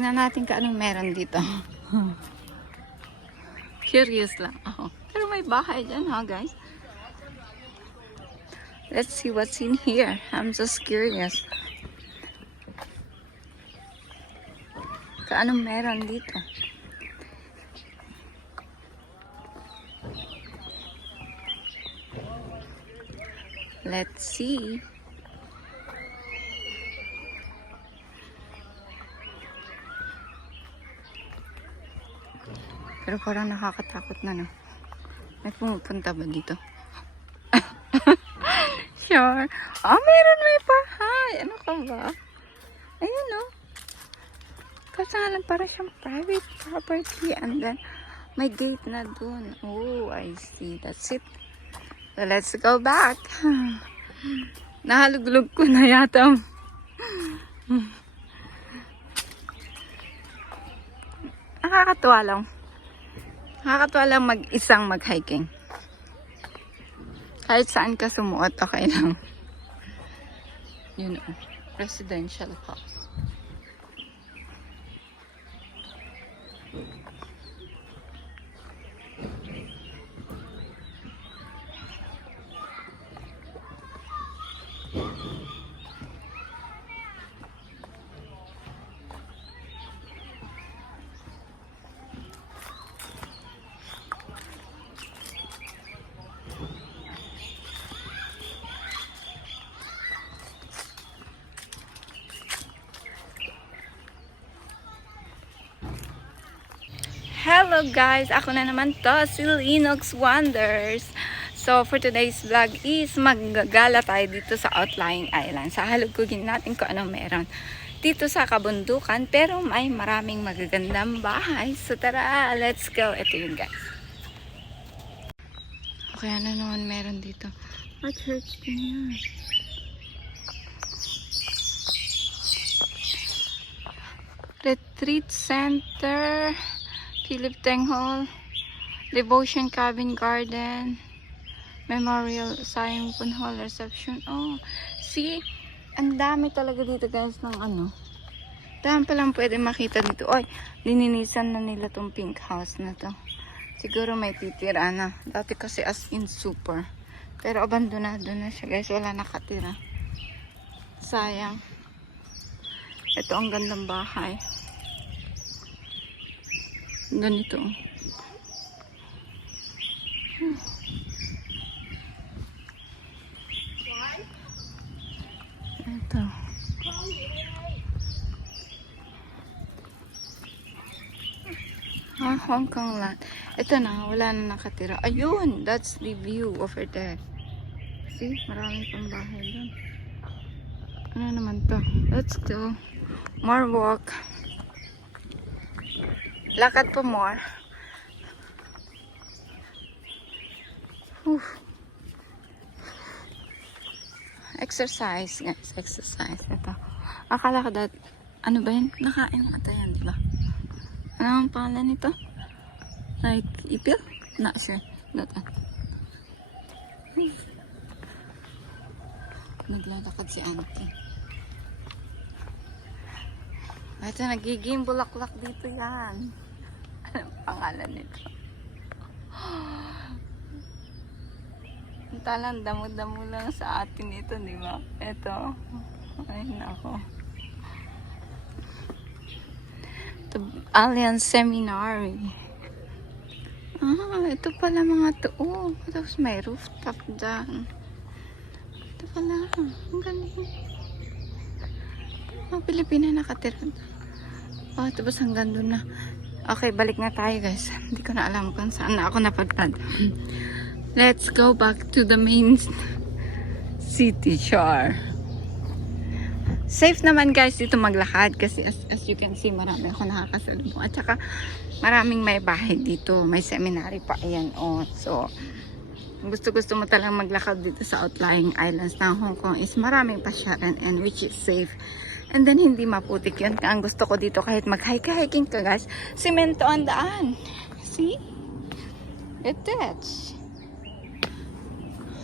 Tingnan natin kung anong meron dito. Curious lang ako. Pero may bahay dyan ha guys. Let's see what's in here. I'm just curious. Kung anong meron dito. Let's see. Pero parang nakakatakot na, no? May pumupunta ba dito? Sure. Oh, meron may bahay. Ano ka ba? Ayun, no? Kasi nga lang para siyang private property. And then, may gate na dun. Oh, I see. That's it. So, let's go back. Nahaluglog ko na yata. Nakakatuwa lang. Nakakatuwa lang mag-isang mag-hiking. Kahit saan ka sumuot, okay lang. You know, residential house. Hello guys! Ako na naman to, si Linox Wonders. So for today's vlog is maggagala tayo dito sa outlying island. Sa halugugin natin kung anong meron dito sa kabundukan. Pero may maraming magagandang bahay. So tara, let's go! Ito yun guys. Okay, ano naman meron dito? A church din yan. Retreat Center, Philip Teng Hall, Devotion Cabin Garden, Memorial Sayang Pun Hall Reception. Oh, see? Ang dami talaga dito guys ng ano. Dami palang pwede makita dito. Oy, lininisan na nila tong pink house na to. Siguro may titira na. Dati kasi as in super. Pero abandonado na siya guys. Wala nakatira. Sayang. Ito ang gandang bahay. Ganito. Ito. Hong Kong land. Ito na, wala na nakatira. Ayun, that's the view over there. See, maraming pang bahay doon. Ano naman to? Let's go. More walk. Lakad po more. Whew. Exercise, guys. Exercise. Ito. Akala ko that, ano ba yun? Nakain ata yan, diba? Ano ang pangalan nito? Like, ipil? Not sure. Not that. Naglalakad si auntie. Ito, nagiging bulaklak dito yan. Anong pangalan nito? Talang damo-damo lang sa atin ito, di ba? Ito. Ay, nako. Ito, Alliance Seminary. Ah, ito pala mga to. Oh, tapos may rooftop dyan. Ito pala. Ang galing. Mga Pilipina nakatira. Oh, tapos hanggang doon na. Okay, balik na tayo guys. Hindi ko na alam kung saan na ako napadpad. Let's go back to the main city shore. Safe naman guys dito maglakad kasi as you can see marami ako nakakasalubong. At saka maraming may bahay dito. May seminary pa. Ayan oh. So, gusto mo talagang maglakad dito sa outlying islands ng Hong Kong is maraming pasyalan and which is safe. And then, hindi maputik yun. Ang gusto ko dito, kahit mag-hiking ka guys, simento ang daan. See? It's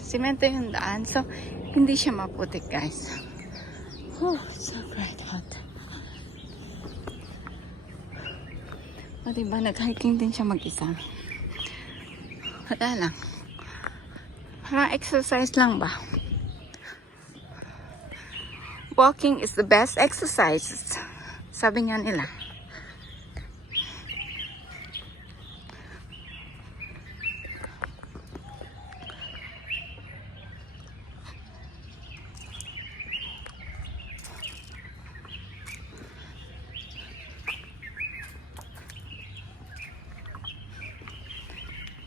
simento yung daan. So, hindi siya maputik guys. Oh, so bright hot. O diba, nag-hiking din siya mag-isa. Wala lang. Parang exercise lang ba? Walking is the best exercise. Sabi nga nila.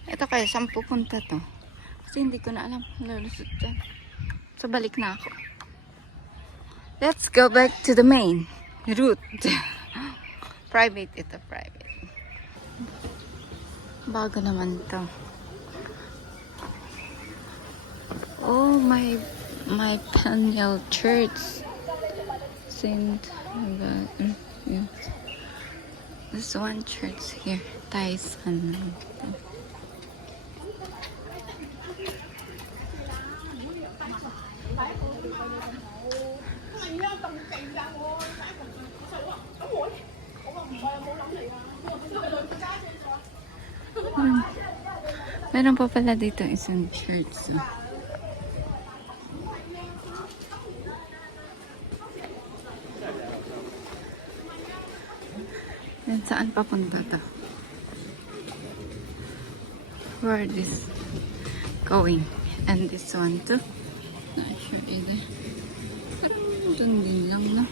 Ito kaya, saan pupunta to? Kasi hindi ko na alam. Lalusot dyan. So, balik na ako. Let's go back to the main route. Private ito, private. Bago naman to. Oh, my Peniel Church. Saint... Yes. There's one church here. Tyson. Meron pa pala dito isang church. Yan, saan papunta to? Where this going? And this one too? Not sure either. Pero dun din lang, no?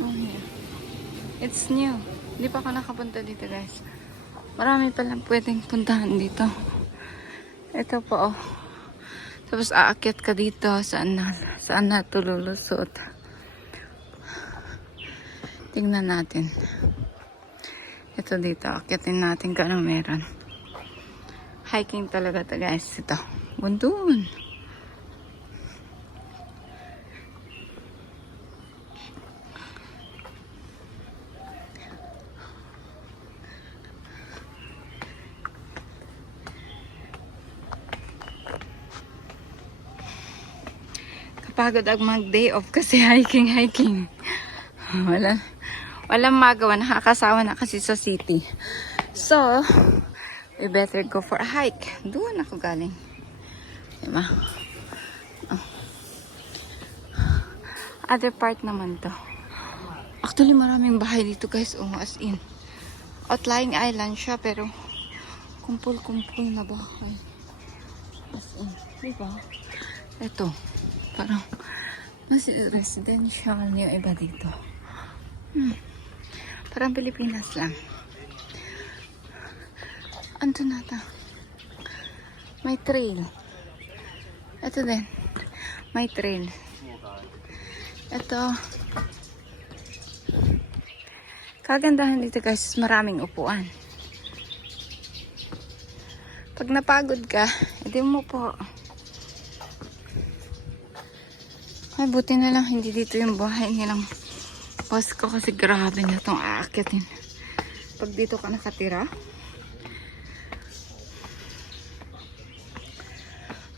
Oh yeah. It's new. Hindi pa ako nakapunta dito, guys. Marami palang pwedeng puntahan dito. Ito po, oh. Tapos aakyat ka dito. Saan na ito lulusot? Tingnan natin. Ito dito. Aakyatin natin kung anong meron. Hiking talaga to, guys. Ito. Bundun. Pagod ang mag-day off kasi hiking. Walang magawa, nakakasawa na kasi sa city. So, we better go for a hike. Doon ako galing. Diba? Oh. Other part naman to. Actually, maraming bahay dito, guys. Oh, as in. Outlying island siya, pero kumpul-kumpul na bahay. As in. Diba? Ito. Parang mas residential yung iba dito. Parang Pilipinas lang. Ando na ito. May trail. Ito din. May trail. Ito. Kagandahan dito, guys, maraming upuan. Pag napagod ka, edi mo po. Ay, buti na lang hindi dito yung bahay nilang boss ko kasi grabe na itong aakyatin. Pag dito ka nakatira,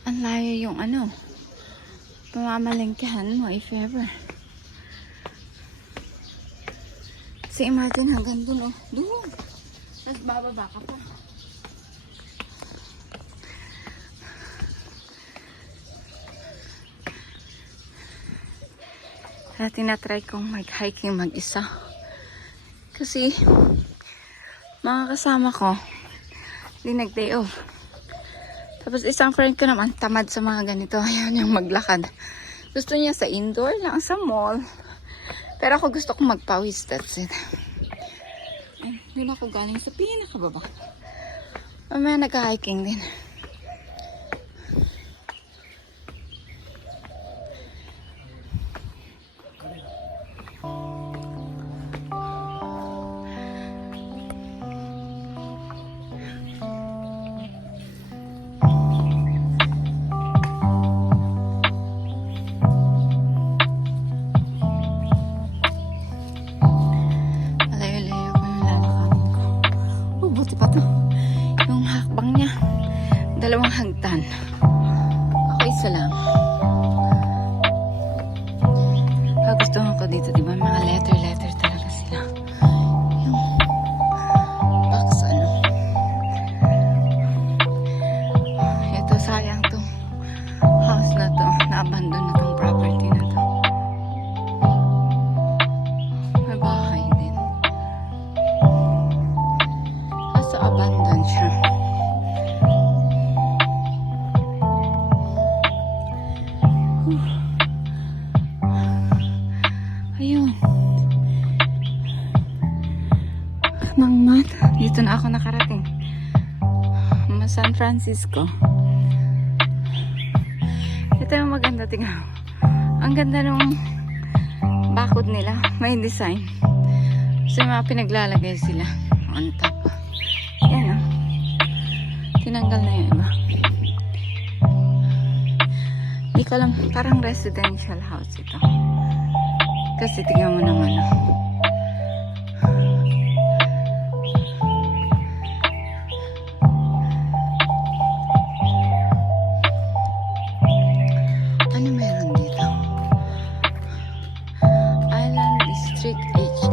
ang layo yung ano, pamamalengkehan mo if ever. Kasi imagine hanggang dun, oh, dun. Tapos bababa ka pa. Kaya tinatry kong mag-hiking mag-isa. Kasi, mga kasama ko, hindi nag-day off. Tapos isang friend ko naman, tamad sa mga ganito. Ayaw niyang maglakad. Gusto niya sa indoor lang, sa mall. Pero ako gusto kong magpawis, that's it. Ay, yun ako galing sa pinakababa. Mamaya nag-hiking din. Ayun. Mangmat. Dito na ako nakarating. San Francisco. Ito yung maganda, tingnan. Ang ganda nung bakod nila. May design. So yung mga pinaglalagay sila on top. Yan o. Tinanggal na yung iba. Hindi ko alam. Parang residential house ito. Kasi tingnan mo naman o. Ano meron dito? Island District HQ.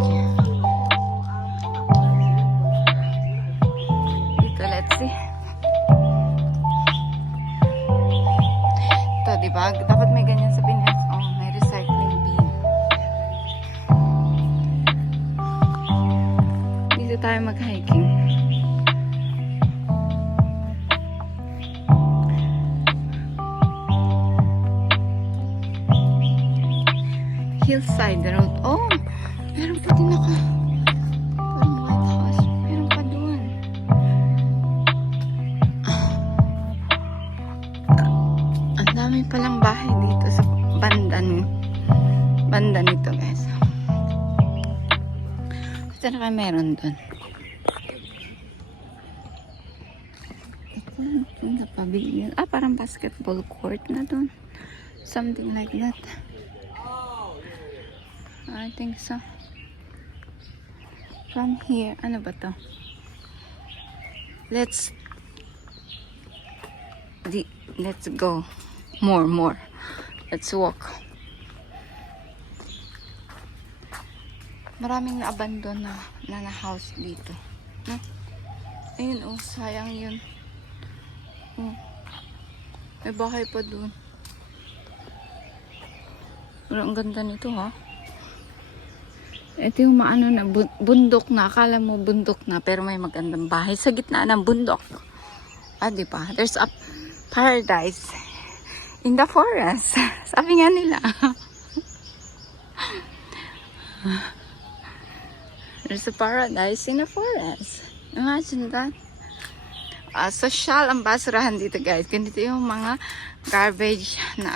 Dito, let's see. Ito, diba? Dapat may ganyan sa Pinas. Oh, may recycling bin. Dito tayo mag-hiking. Hillside Road. Oh, meron pa din ako. Parang White House. Meron pa doon. Ang dami palang bahay dito sa banda nito, guys. Ito na kayo meron doon. Ito pa big. Parang basketball court na doon. Something like that. I think so. From here, ano ba to? Let's go. More. Let's walk. Maraming na-abandon na house dito. No? Ayun, oh, sayang yun. Oh. May bahay pa dun. Pero ang ganda nito, ha? Ito yung maano na bundok na. Akala mo bundok na pero may magandang bahay sa gitna ng bundok. Diba? There's a paradise in the forest. Sabi nga nila. There's a paradise in the forest. Imagine that. Social ang basurahan dito, guys. Ganito yung mga garbage na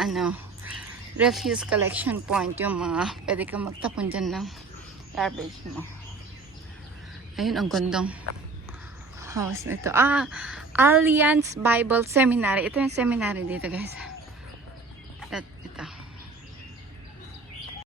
refuse collection point. Yung mga pwede kang magtapon dyan ng garbage mo. Ayun, ang gandang house nito. Alliance Bible Seminary. Ito yung seminary dito, guys. Ito.